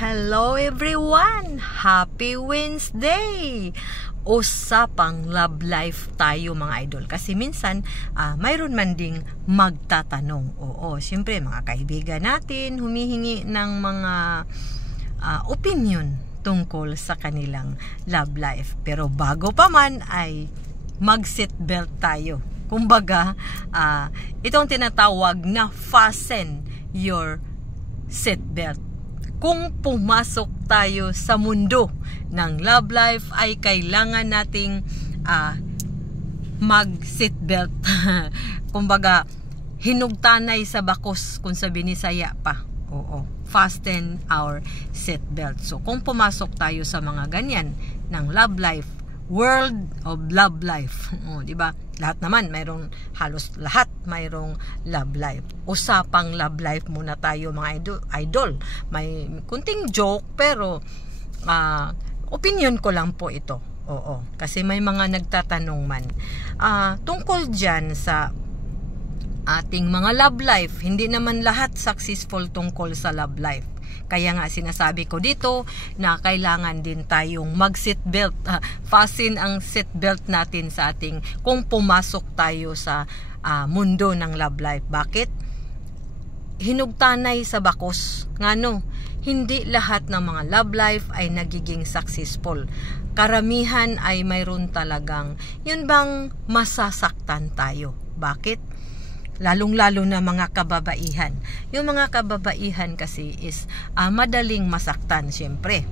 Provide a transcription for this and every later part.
Hello everyone! Happy Wednesday! Usapang love life tayo mga idol. Kasi minsan, mayroon man ding magtatanong. Oo, siyempre mga kaibigan natin humihingi ng mga opinion tungkol sa kanilang love life. Pero bago pa man ay mag-seatbelt tayo. Kumbaga, itong tinatawag na fasten your seatbelt. Kung pumasok tayo sa mundo ng love life ay kailangan nating mag-seatbelt. Kumbaga, hinugtanay sa bakos kung sa Binisaya pa. Oo, fasten our seatbelt. So, kung pumasok tayo sa mga ganyan ng love life, world of love life. O, di ba? Lahat naman, halos lahat mayroong love life. Usapang love life muna tayo mga idol. May kunting joke pero opinion ko lang po ito. Oo, kasi may mga nagtatanong man. Tungkol dyan sa ating mga love life, hindi naman lahat successful tungkol sa love life. Kaya nga sinasabi ko dito na kailangan din tayong mag-seatbelt. Fasten ang seatbelt natin sa ating kung pumasok tayo sa mundo ng love life. Bakit? Hinugtanay sa bakos. Ngano? Hindi lahat ng mga love life ay nagiging successful. Karamihan ay mayroon talagang yun bang masasaktan tayo. Bakit? Lalong-lalo na mga kababaihan. Yung mga kababaihan kasi is madaling masaktan siyempre.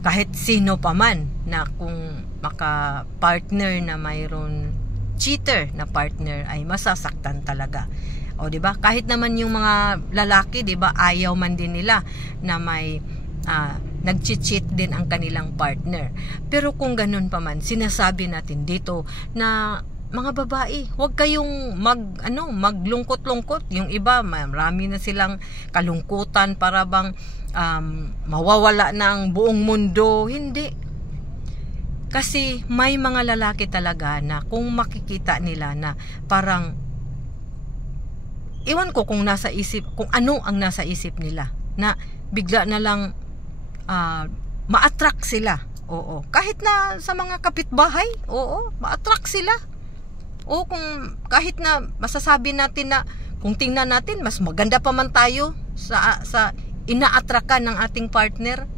Kahit sino pa man na kung maka-partner na mayroon cheater na partner ay masasaktan talaga. O di ba? Kahit naman yung mga lalaki, di ba, ayaw man din nila na may nag-cheat din ang kanilang partner. Pero kung ganun pa man, sinasabi natin dito na mga babae, huwag kayong maglungkot-lungkot. Yung iba, marami na silang kalungkutan para bang mawawala na ang buong mundo. Hindi. Kasi may mga lalaki talaga na kung makikita nila na parang iwan ko kung ano ang nasa isip nila na bigla na lang ma-attract sila. Oo. Kahit na sa mga kapitbahay, oo, ma-attract sila. O kung kahit na masasabi natin na kung tingnan natin mas maganda pa man tayo sa ina-attrakan ng ating partner,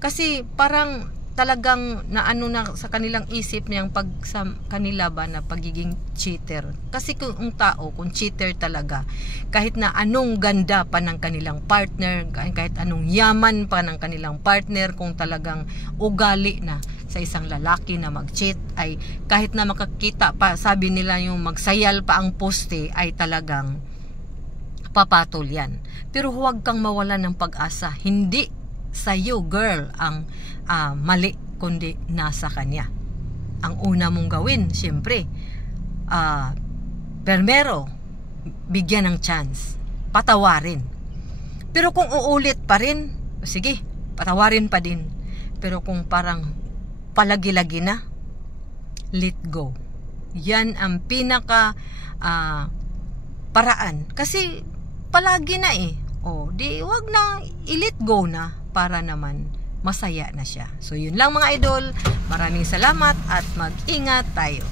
kasi parang talagang naano na sa kanilang isip niyang sa kanila ba na pagiging cheater. Kasi kung cheater talaga, kahit na anong ganda pa ng kanilang partner, kahit anong yaman pa ng kanilang partner, kung talagang ugali na sa isang lalaki na mag-cheat, ay kahit na makakita pa, sabi nila yung magsayal pa ang poste, ay talagang papatol yan. Pero huwag kang mawala ng pag-asa. Hindi sa'yo, girl, ang mali, kundi nasa kanya. Ang una mong gawin, siyempre, primero, bigyan ng chance, patawarin. Pero kung uulit pa rin, sige, patawarin pa din. Pero kung parang palagi-lagi na, let go. Yan ang pinaka paraan. Kasi palagi na eh. O, di wag na i-let go na para naman masaya na siya. So yun lang mga idol. Maraming salamat at mag-ingat tayo.